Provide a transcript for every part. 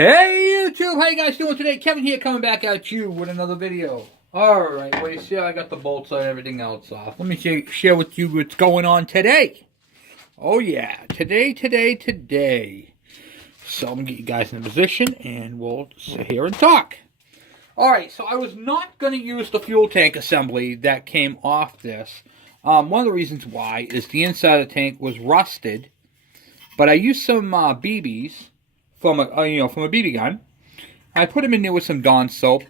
Hey YouTube, how you guys doing today? Kevin here, coming back at you with another video. Alright, well you see I got the bolts and everything else off. Let me share with you what's going on today. Oh yeah, today. So I'm going to get you guys in a position and we'll sit here and talk. Alright, so I was not going to use the fuel tank assembly that came off this. One of the reasons why is the inside of the tank was rusted. But I used some BBs from a BB gun. I put them in there with some Dawn soap,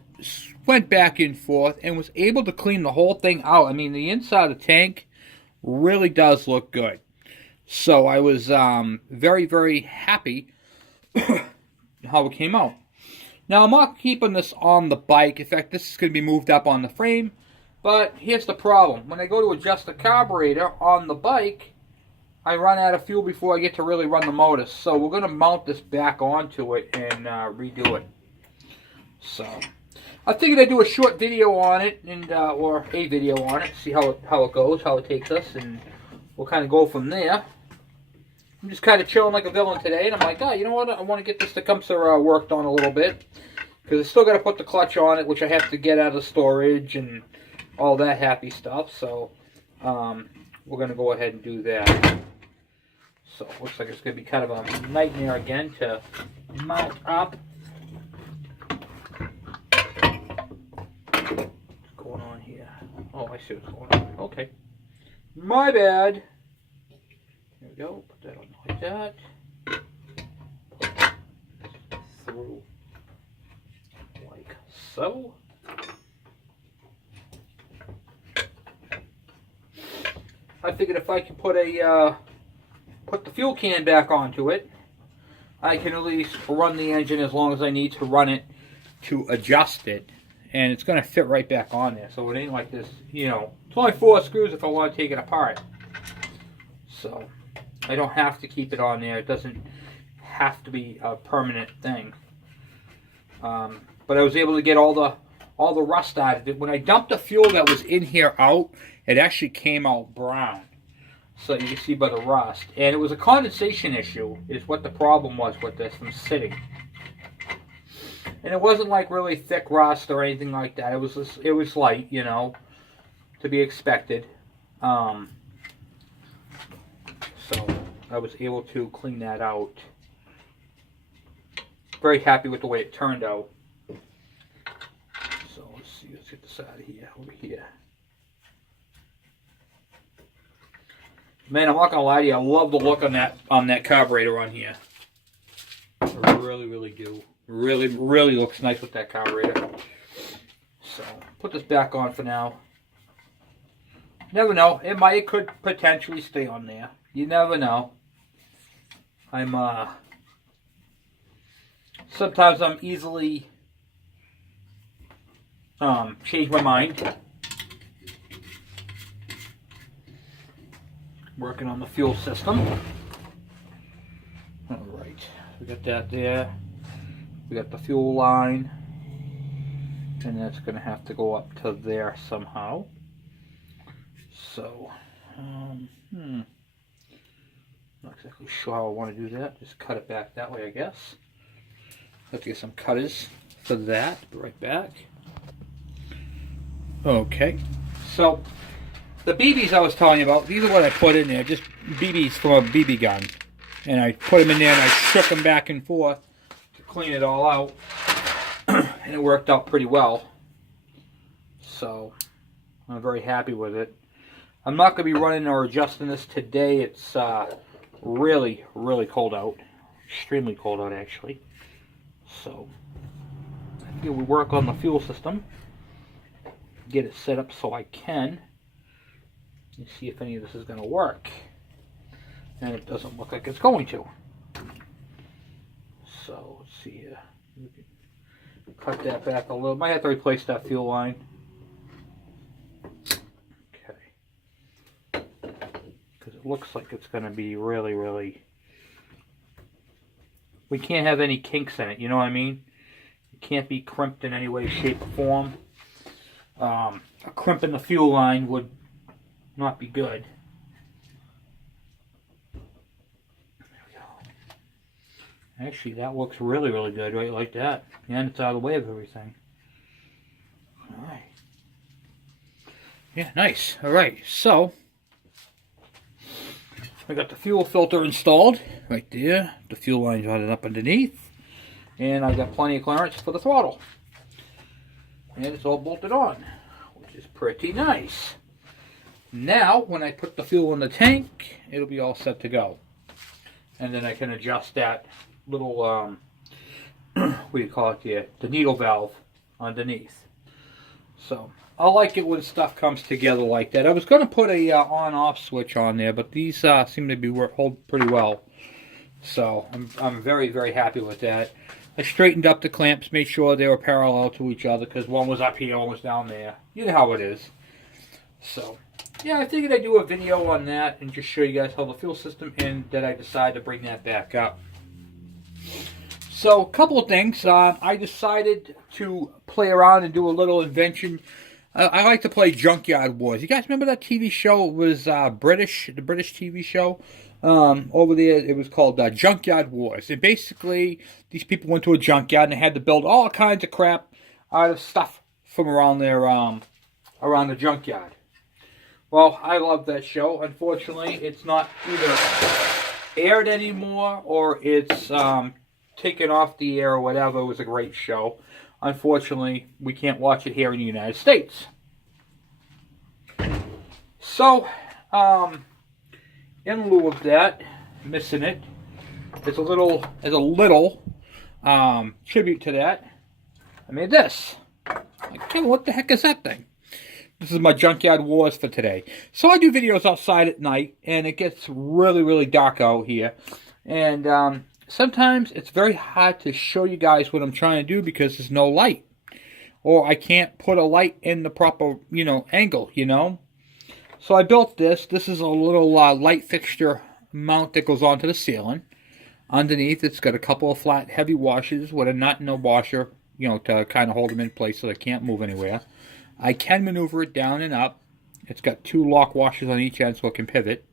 went back and forth, and was able to clean the whole thing out. I mean, the inside of the tank really does look good. So I was very, very happy how it came out. Now, I'm not keeping this on the bike. In fact, this is going to be moved up on the frame. But here's the problem. When I go to adjust the carburetor on the bike, I run out of fuel before I get to really run the motor. So we're going to mount this back onto it and redo it. So I figured I'd do a short video on it, and or a video on it, see how it goes, how it takes us, and we'll kind of go from there. I'm just kind of chilling like a villain today, and I'm like, oh, you know what? I want to get this Tecumseh worked on a little bit, because I still got to put the clutch on it, which I have to get out of storage and all that happy stuff. So we're going to go ahead and do that. So it looks like it's going to be kind of a nightmare again to mount up. What's going on here? Oh, I see what's going on. Okay. My bad. There we go. Put that on like that. Put that through like so. I figured if I can put the fuel can back onto it, I can at least run the engine as long as I need to run it to adjust it. And it's going to fit right back on there. So it ain't like this, you know, it's only 4 screws if I want to take it apart. So I don't have to keep it on there. It doesn't have to be a permanent thing. But I was able to get all the rust out of it. When I dumped the fuel that was in here out, it actually came out brown. So you can see by the rust. And it was a condensation issue is what the problem was with this from sitting. And it wasn't like really thick rust or anything like that. It was light, you know, to be expected. So I was able to clean that out. Very happy with the way it turned out. So let's see, let's get this out of here, over here. Man, I'm not gonna lie to you, I love the look on that carburetor on here. I really, really do. Really, really looks nice with that carburetor. So, put this back on for now. Never know, it could potentially stay on there. You never know. Sometimes I'm easily change my mind. Working on the fuel system. Alright, we got that there. We got the fuel line. And that's going to have to go up to there somehow. So, not exactly sure how I want to do that. Just cut it back that way, I guess. Have to get some cutters for that. Be right back. Okay, so the BBs I was telling you about, these are what I put in there, just BBs from a BB gun. And I put them in there and I shook them back and forth to clean it all out. And it worked out pretty well. So I'm very happy with it. I'm not going to be running or adjusting this today. It's really, really cold out. Extremely cold out, actually. So I feel we work on the fuel system. Get it set up so I can. And see if any of this is going to work. And it doesn't look like it's going to. So let's see here. We can cut that back a little. Might have to replace that fuel line. Okay. Because it looks like it's going to be really, really... We can't have any kinks in it, you know what I mean? It can't be crimped in any way, shape, or form. A crimp in the fuel line would not be good. There we go. Actually, that looks really, really good right like that. And it's out of the way of everything. Alright. Yeah, nice. Alright, so I got the fuel filter installed right there. The fuel line's running up underneath. And I got plenty of clearance for the throttle. And it's all bolted on, which is pretty nice. Now, when I put the fuel in the tank, it'll be all set to go. And then I can adjust that little, what do you call it here? The needle valve underneath. So, I like it when stuff comes together like that. I was going to put a on-off switch on there, but these seem to be hold pretty well. So, I'm very, very happy with that. I straightened up the clamps, made sure they were parallel to each other, because one was up here, one was down there. You know how it is. So, yeah, I figured I'd do a video on that and just show you guys how the fuel system, and that I decided to bring that back up. So, a couple of things. I decided to play around and do a little invention. I like to play Junkyard Wars. You guys remember that TV show? It was the British TV show. Over there, it was called Junkyard Wars. And basically, these people went to a junkyard and they had to build all kinds of crap out of stuff from around their around the junkyard. Well, I love that show. Unfortunately, it's not either aired anymore or it's taken off the air or whatever. It was a great show. Unfortunately, we can't watch it here in the United States. So, in lieu of that, missing it, as a little tribute to that, I made this. Okay, what the heck is that thing? This is my Junkyard Wars for today. So I do videos outside at night, and it gets really, really dark out here. And sometimes it's very hard to show you guys what I'm trying to do because there's no light. Or I can't put a light in the proper, angle, So I built this. This is a little light fixture mount that goes onto the ceiling. Underneath, it's got a couple of flat, heavy washers with a nut and a washer, to kind of hold them in place so they can't move anywhere. I can maneuver it down and up. It's got 2 lock washers on each end so it can pivot.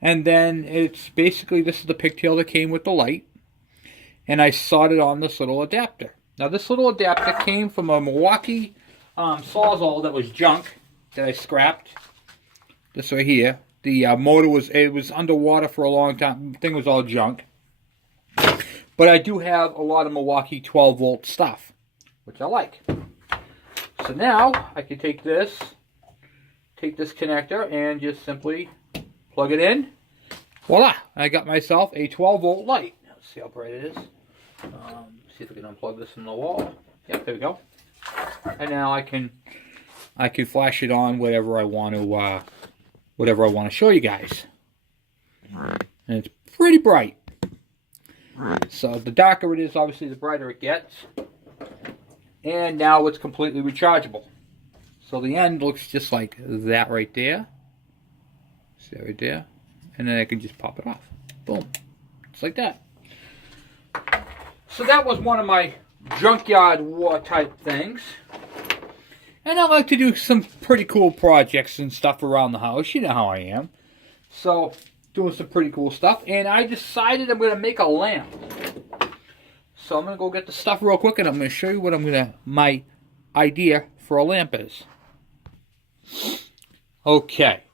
And then it's basically, this is the pigtail that came with the light. And I soldered on this little adapter. Now this little adapter came from a Milwaukee Sawzall that was junk that I scrapped. This right here. The motor was underwater for a long time. The thing was all junk. But I do have a lot of Milwaukee 12 volt stuff, which I like. So now I can take this connector and just simply plug it in. Voila! I got myself a 12 volt light. Let's see how bright it is. See if we can unplug this from the wall. Yep, there we go. And now I can flash it on whatever I want to show you guys. And it's pretty bright. So the darker it is, obviously, the brighter it gets. And now it's completely rechargeable. So the end looks just like that right there. See that right there? And then I can just pop it off. Boom. Just like that. So that was one of my junkyard war type things. And I like to do some pretty cool projects and stuff around the house. You know how I am. So, doing some pretty cool stuff. And I decided I'm going to make a lamp. So I'm going to go get the stuff real quick and I'm going to show you what my idea for a lamp is. Okay.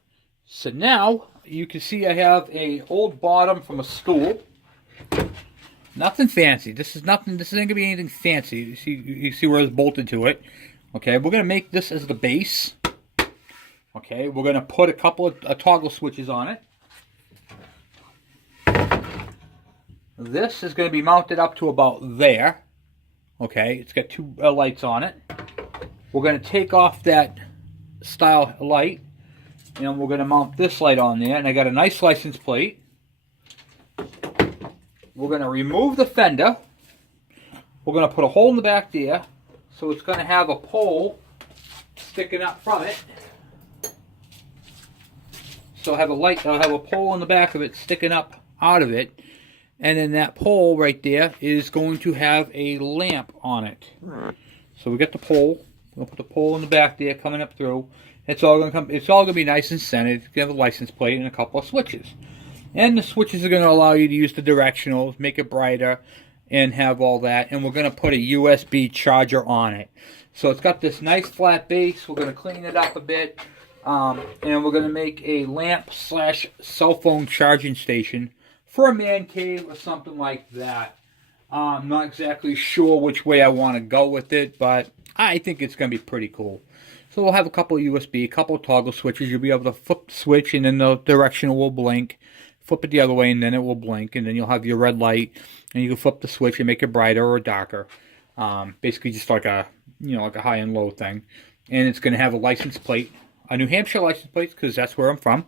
So now, you can see I have a old bottom from a stool. Nothing fancy. This isn't going to be anything fancy. You see where it's bolted to it. Okay, we're going to make this as the base. Okay, we're going to put a couple of toggle switches on it. This is going to be mounted up to about there. Okay, it's got 2 lights on it. We're going to take off that style light. And we're going to mount this light on there. And I got a nice license plate. We're going to remove the fender. We're going to put a hole in the back there. So it's going to have a pole sticking up from it. So I'll have a pole in the back of it sticking up out of it. And then that pole right there is going to have a lamp on it. So we got the pole. We'll put the pole in the back there coming up through. It's all going to be nice and centered. It's going to have a license plate and a couple of switches. And the switches are going to allow you to use the directionals, make it brighter, and have all that. And we're going to put a USB charger on it. So it's got this nice flat base. We're going to clean it up a bit. And we're going to make a lamp slash cell phone charging station for a man cave or something like that. I'm not exactly sure which way I want to go with it, but I think it's going to be pretty cool. So we'll have a couple of USB, a couple of toggle switches. You'll be able to flip the switch and then the directional will blink. Flip it the other way and then it will blink. And then you'll have your red light and you can flip the switch and make it brighter or darker. Basically just like a, like a high and low thing. And it's going to have a license plate, a New Hampshire license plate because that's where I'm from.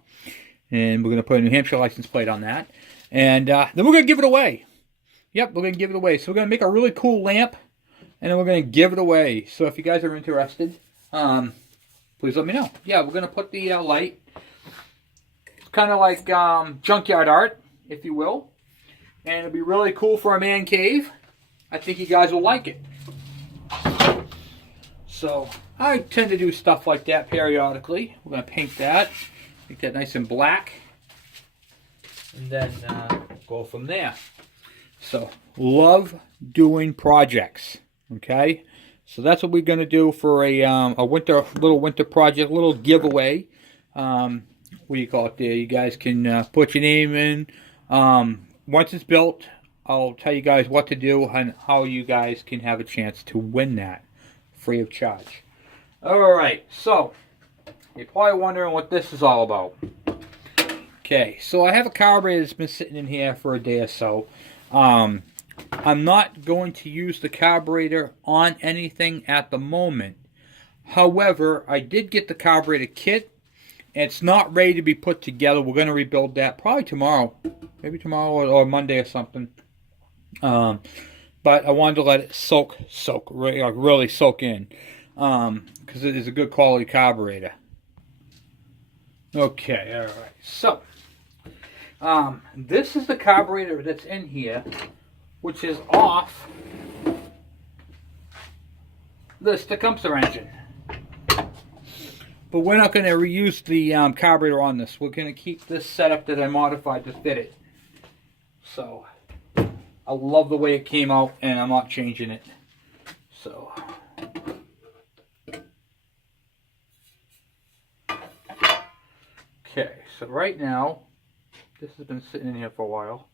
And we're going to put a New Hampshire license plate on that. And then we're going to give it away. Yep, we're going to give it away. So we're going to make a really cool lamp, and then we're going to give it away. So if you guys are interested, please let me know. Yeah, we're going to put the light. It's kind of like junkyard art, if you will. And it'll be really cool for a man cave. I think you guys will like it. So I tend to do stuff like that periodically. We're going to paint that. Make that nice and black. And then go from there. So, love doing projects, okay? So that's what we're going to do for a little winter project, little giveaway. What do you call it there? You guys can put your name in. Once it's built, I'll tell you guys what to do and how you guys can have a chance to win that free of charge. All right, so you're probably wondering what this is all about. Okay, so I have a carburetor that's been sitting in here for a day or so. I'm not going to use the carburetor on anything at the moment. However, I did get the carburetor kit. And it's not ready to be put together. We're going to rebuild that probably tomorrow. Maybe tomorrow or Monday or something. But I wanted to let it really soak in. Because it is a good quality carburetor. Okay, alright. So, this is the carburetor that's in here, which is off the Tecumseh engine. But we're not going to reuse the carburetor on this. We're going to keep this setup that I modified to fit it. So, I love the way it came out, and I'm not changing it. So, okay, so right now, this has been sitting in here for a while.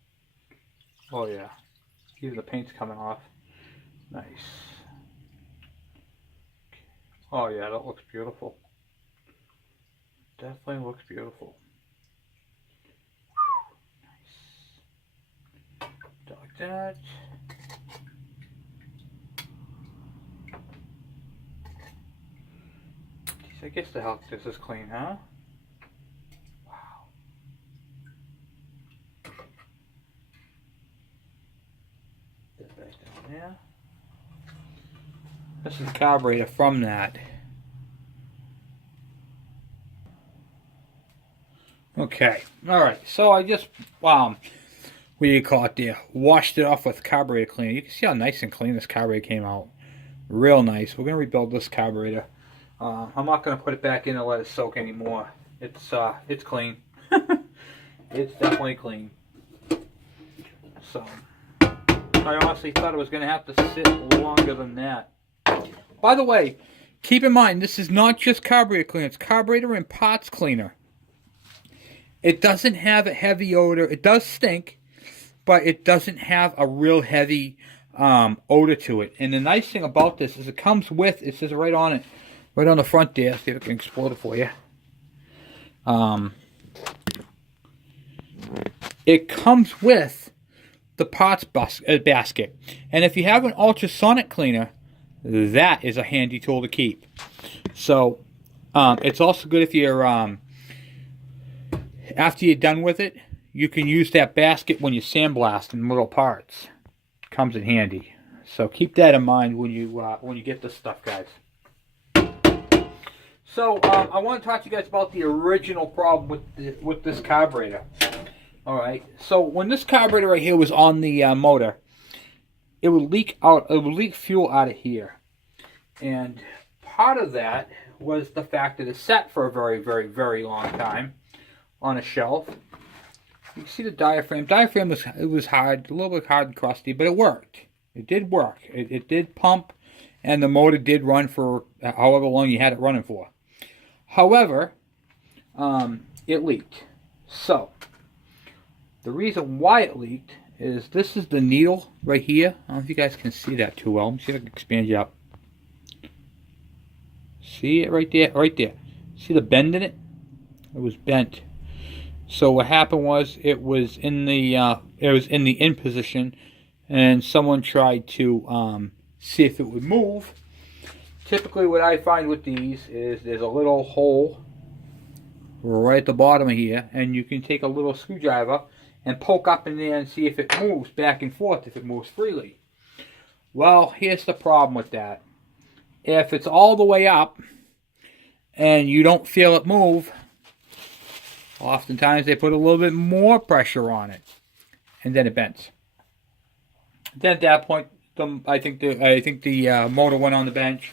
Oh yeah, even the paint's coming off. Nice. Oh yeah, that looks beautiful. Definitely looks beautiful. Nice. Like that. Jeez, I guess the hell this is clean, huh? Wow. Get back down there. This is the carburetor from that. Okay, alright, so I just, what do you call it there, washed it off with carburetor cleaner. You can see how nice and clean this carburetor came out. Real nice. We're going to rebuild this carburetor. I'm not going to put it back in and let it soak anymore. It's clean. It's definitely clean. So, I honestly thought it was going to have to sit longer than that. By the way, keep in mind, this is not just carburetor cleaner, it's carburetor and parts cleaner. It doesn't have a heavy odor. It does stink, but it doesn't have a real heavy odor to it. And the nice thing about this is it comes with, it says right on it, right on the front there. See if I can explode it for you. It comes with the parts basket. And if you have an ultrasonic cleaner, that is a handy tool to keep. So, it's also good if you're... after you're done with it, you can use that basket when you're sandblasting little parts. Comes in handy. So keep that in mind when you get this stuff, guys. So I want to talk to you guys about the original problem with this carburetor. All right. So when this carburetor right here was on the motor, it would leak out. It would leak fuel out of here, and part of that was the fact that it sat for a very, very, very long time on a shelf. You can see the diaphragm. Diaphragm was hard, a little bit hard and crusty, but it worked. It did work. It did pump, and the motor did run for however long you had it running for. However, it leaked. So, the reason why it leaked is this is the needle right here. I don't know if you guys can see that too well. Let me see if I can expand you up. See it right there? Right there. See the bend in it? It was bent. So what happened was it was in the in position, and someone tried to see if it would move. Typically, what I find with these is there's a little hole right at the bottom of here, and you can take a little screwdriver and poke up in there and see if it moves back and forth, if it moves freely. Well, here's the problem with that. If it's all the way up and you don't feel it move, oftentimes they put a little bit more pressure on it, and then it bends. Then at that point, I think the motor went on the bench,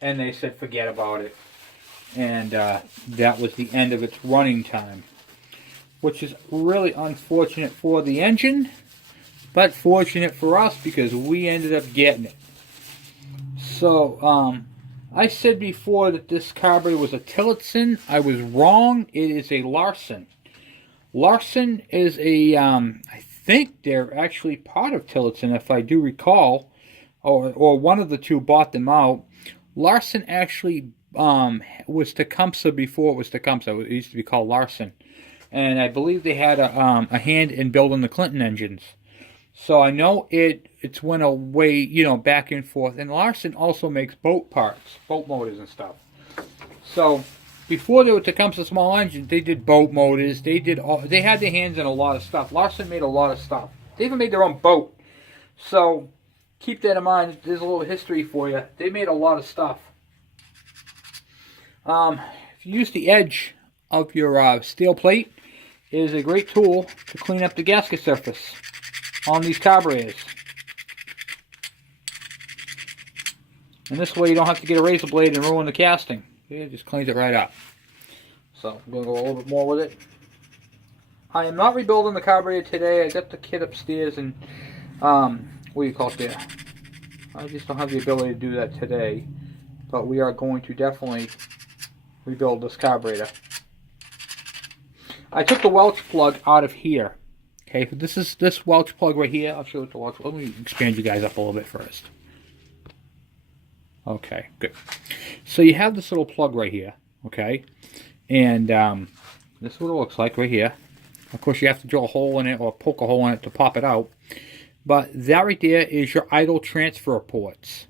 and they said forget about it, and that was the end of its running time, which is really unfortunate for the engine, but fortunate for us because we ended up getting it. So I said before that this carburetor was a Tillotson. I was wrong. It is a Larson. Larson is a, I think they're actually part of Tillotson, if I do recall, or one of the two bought them out. Larson actually was Tecumseh before it was Tecumseh. It used to be called Larson. And I believe they had a hand in building the Clinton engines. So I know it's went away, you know, back and forth. And Larson also makes boat parts, boat motors and stuff. So before they were Tecumseh small engines, they did boat motors. They had their hands in a lot of stuff. Larson made a lot of stuff. They even made their own boat. So keep that in mind. There's a little history for you. They made a lot of stuff. If you use the edge of your steel plate, it is a great tool to clean up the gasket surface on these carburetors. And this way you don't have to get a razor blade and ruin the casting. It just cleans it right up. So I'm going to go a little bit more with it. I am not rebuilding the carburetor today. I got the kit upstairs and, what do you call it there? I just don't have the ability to do that today. But we are going to definitely rebuild this carburetor. I took the Welch plug out of here. Okay, so this Welch plug right here. I'll show you the Welch. Let me expand you guys up a little bit first. Okay, good. So you have this little plug right here, okay? And this is what it looks like right here. Of course, you have to drill a hole in it or poke a hole in it to pop it out. But that right there is your idle transfer ports.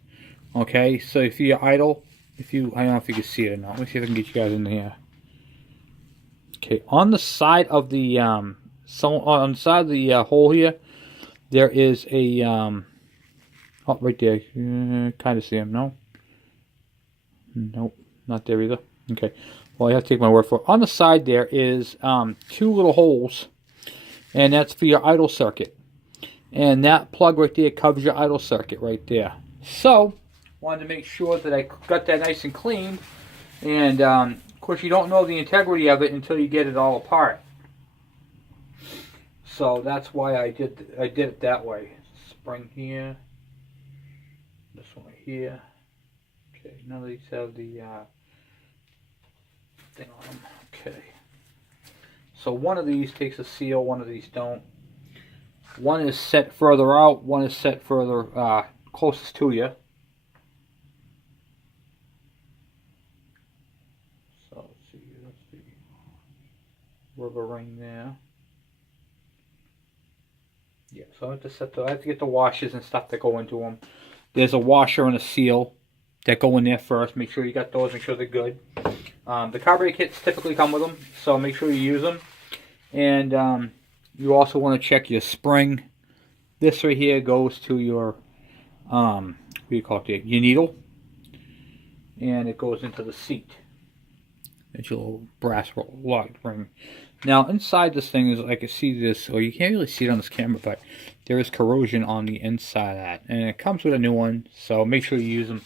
Okay, so if you're idle, I don't know if you can see it or not. Let me see if I can get you guys in here. Okay, on the side of the on the side of the hole here, there is a oh, right there. Kind of see him, no? Nope, not there either. Okay, well, I have to take my word for it. On the side there is two little holes, and that's for your idle circuit. And that plug right there covers your idle circuit right there. So, wanted to make sure that I got that nice and clean. And, of course, you don't know the integrity of it until you get it all apart. So, that's why I did it that way. Spring here. This one right here. Okay, none of these have the thing on them. Okay. So, one of these takes a seal, one of these don't. One is set further out, one is set further closest to you. So let's see, that's the rubber ring there. Yeah, so I have to get the washers and stuff that go into them. There's a washer and a seal that go in there first. Make sure you got those, make sure they're good. The carburetor kits typically come with them, so make sure you use them. And you also want to check your spring. This right here goes to your, what do you call it, your needle. And it goes into the seat. It's your little brass lock ring. Now, inside this thing is, I can see this, or you can't really see it on this camera, but there is corrosion on the inside of that. And it comes with a new one, so make sure you use them.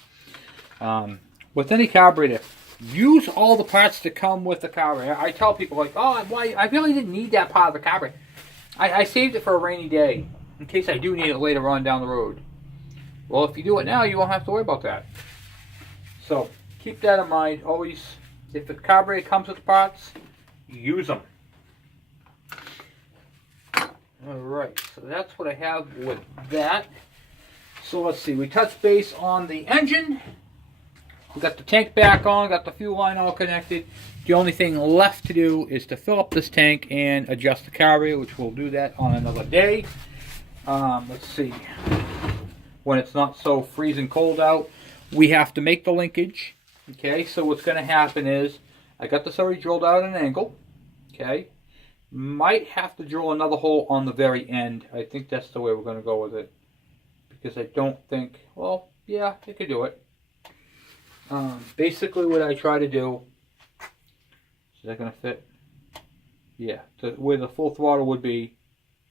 With any carburetor, use all the parts that come with the carburetor. I tell people, like, oh, why, I really didn't need that part of the carburetor. I saved it for a rainy day, in case I do need it later on down the road. Well, if you do it now, you won't have to worry about that. So, keep that in mind. Always, if the carburetor comes with parts, use them. Alright, so that's what I have with that. So let's see, we touched base on the engine. We got the tank back on, got the fuel line all connected. The only thing left to do is to fill up this tank and adjust the carburetor, which we'll do that on another day. Let's see, when it's not so freezing cold out, we have to make the linkage. Okay, so what's going to happen is, I got this already drilled out at an angle. Okay, might have to drill another hole on the very end. I think that's the way we're going to go with it. Because I don't think, well, yeah, I could do it. Basically what I try to do, is that going to fit? Yeah, where the full throttle would be,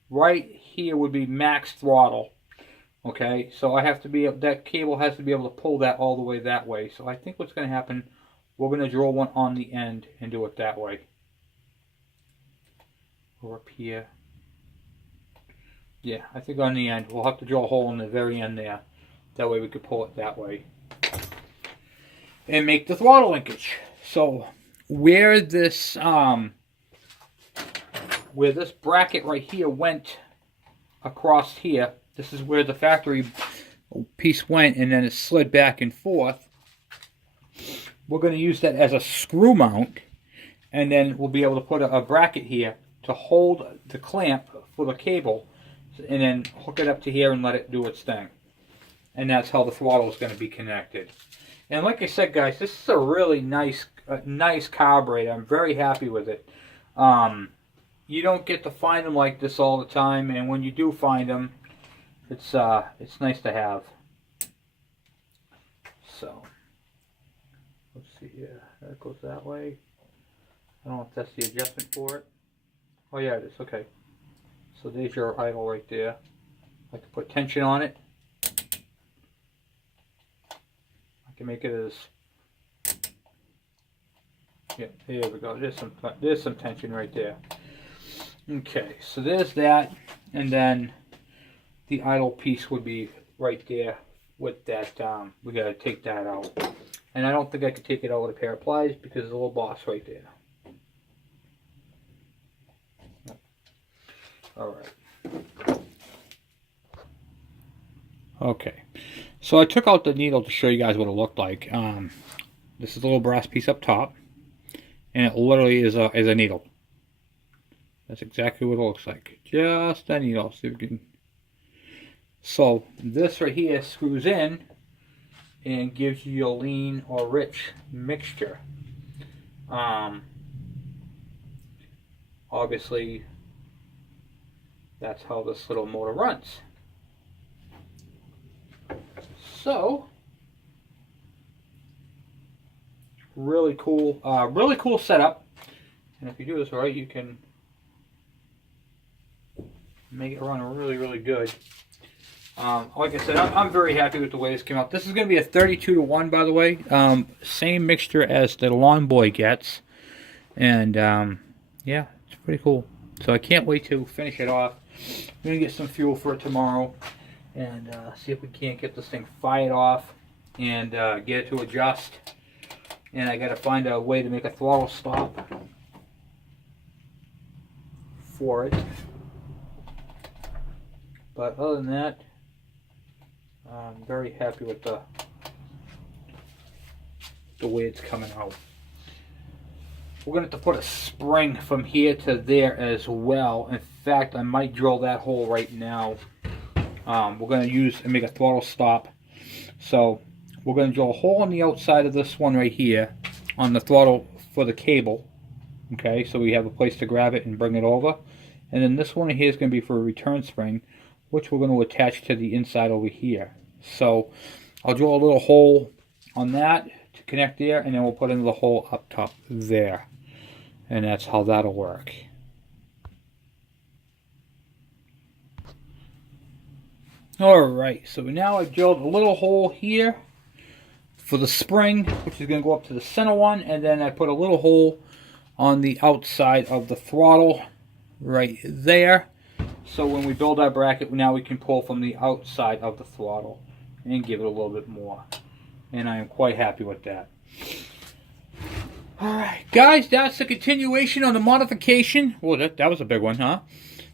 right here would be max throttle. Okay, so I have to be, that cable has to be able to pull that all the way that way. So I think what's going to happen, we're going to drill one on the end and do it that way. Or up here. Yeah, I think on the end, we'll have to drill a hole in the very end there. That way we could pull it that way. And make the throttle linkage. So, where this bracket right here went across here, this is where the factory piece went, and then it slid back and forth. We're going to use that as a screw mount, and then we'll be able to put a bracket here to hold the clamp for the cable, and then hook it up to here and let it do its thing. And that's how the throttle is going to be connected. And like I said, guys, this is a really nice carburetor. I'm very happy with it. You don't get to find them like this all the time, and when you do find them, it's nice to have. So, let's see here. That goes that way. I don't know if that's the adjustment for it. Oh yeah, it is. Okay. So there's your idle right there. I can put tension on it. I can make it as, yeah, there we go. There's some tension right there. Okay, so there's that, and then the idle piece would be right there with that. We gotta take that out, and I don't think I could take it out with a pair of pliers because there's a little boss right there. Alright. Okay. So I took out the needle to show you guys what it looked like. This is a little brass piece up top. And it literally is a needle. That's exactly what it looks like. Just a needle. See if we can... So this right here screws in and gives you a lean or rich mixture. Obviously, that's how this little motor runs. So, really cool setup. And if you do this right, you can make it run really, really good. Like I said, I'm very happy with the way this came out. This is going to be a 32-to-1, by the way. Same mixture as the Lawn Boy gets. And, yeah, it's pretty cool. So I can't wait to finish it off. I'm going to get some fuel for it tomorrow. And see if we can't get this thing fired off. And get it to adjust. And I got to find a way to make a throttle stop for it. But other than that, I'm very happy with the way it's coming out. We're going to have to put a spring from here to there as well. In fact, I might drill that hole right now. We're going to use and make a throttle stop. So we're going to drill a hole on the outside of this one right here on the throttle for the cable. Okay, so we have a place to grab it and bring it over. And then this one here is going to be for a return spring, which we're going to attach to the inside over here. So I'll drill a little hole on that to connect there, and then we'll put another hole up top there. And that's how that'll work. Alright, so now I've drilled a little hole here for the spring, which is going to go up to the center one, and then I put a little hole on the outside of the throttle right there. So when we build our bracket, now we can pull from the outside of the throttle and give it a little bit more. And I am quite happy with that. Alright, guys, that's the continuation on the modification. Well, that was a big one, huh?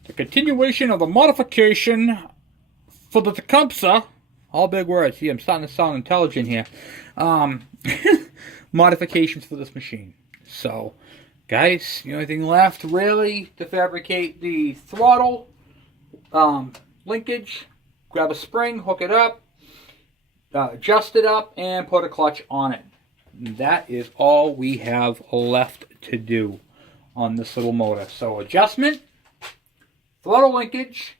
The continuation of the modification for the Tecumseh. All big words. See, I'm starting to sound intelligent here. Modifications for this machine. So, guys, the only thing left really to fabricate the throttle linkage. Grab a spring, hook it up, adjust it up, and put a clutch on it. And that is all we have left to do on this little motor. So adjustment, throttle linkage,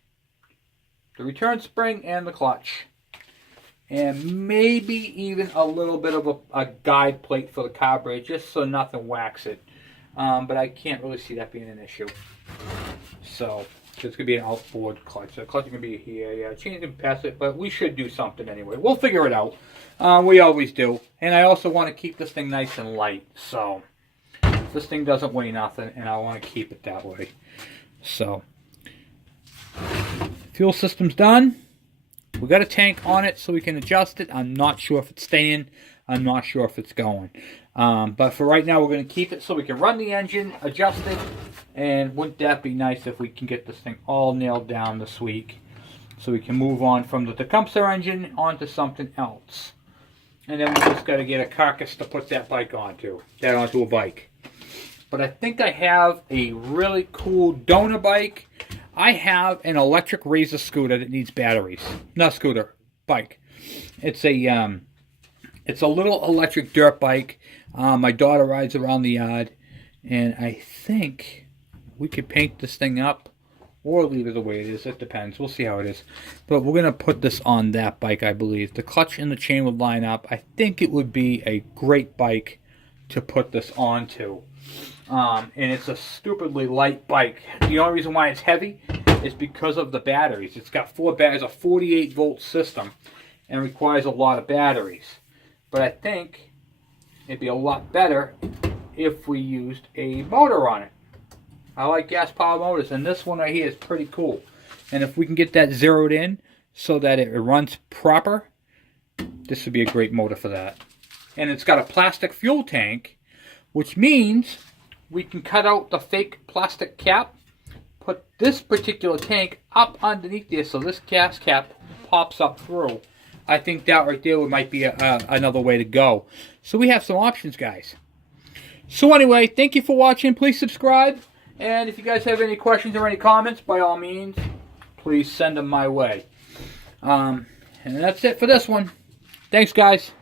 the return spring, and the clutch. And maybe even a little bit of a guide plate for the carburetor, just so nothing whacks it. But I can't really see that being an issue. So it's going to be an outboard clutch. The clutch is going to be here. Yeah, chain's going to pass it, but we should do something anyway. We'll figure it out. We always do. And I also want to keep this thing nice and light. So this thing doesn't weigh nothing, and I want to keep it that way. So fuel system's done. We got a tank on it so we can adjust it. I'm not sure if it's staying. I'm not sure if it's going. But for right now, we're going to keep it so we can run the engine, adjust it, and wouldn't that be nice if we can get this thing all nailed down this week so we can move on from the Tecumseh engine onto something else. And then we just got to get a carcass to put that bike onto, onto a bike. But I think I have a really cool donor bike. I have an electric razor scooter that needs batteries. Not scooter, bike. It's a little electric dirt bike. My daughter rides around the yard, and I think we could paint this thing up or leave it the way it is. It depends. We'll see how it is. But we're going to put this on that bike, I believe. The clutch and the chain would line up. I think it would be a great bike to put this onto. And it's a stupidly light bike. The only reason why it's heavy is because of the batteries. It's got 4 batteries, a 48-volt system, and requires a lot of batteries. But I think it'd be a lot better if we used a motor on it. I like gas-powered motors, and this one right here is pretty cool. And if we can get that zeroed in so that it runs proper, this would be a great motor for that. And it's got a plastic fuel tank, which means we can cut out the fake plastic cap, put this particular tank up underneath there so this gas cap pops up through. I think that right there might be another way to go. So we have some options, guys. So anyway, thank you for watching. Please subscribe. And if you guys have any questions or any comments, by all means, please send them my way. And that's it for this one. Thanks, guys.